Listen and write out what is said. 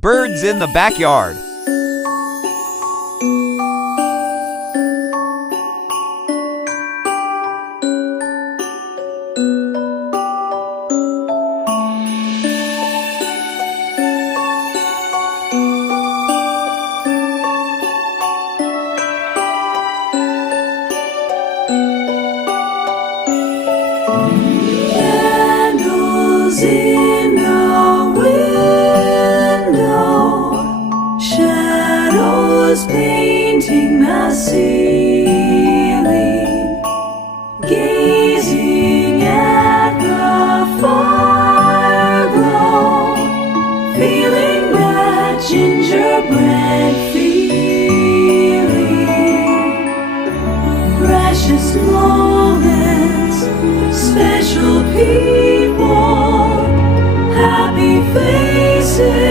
Birds in the backyard. Candles in the window, shadows painting the ceiling, gazing at the fire glow, feeling that gingerbread feeling. Precious moments, special people, happy faces.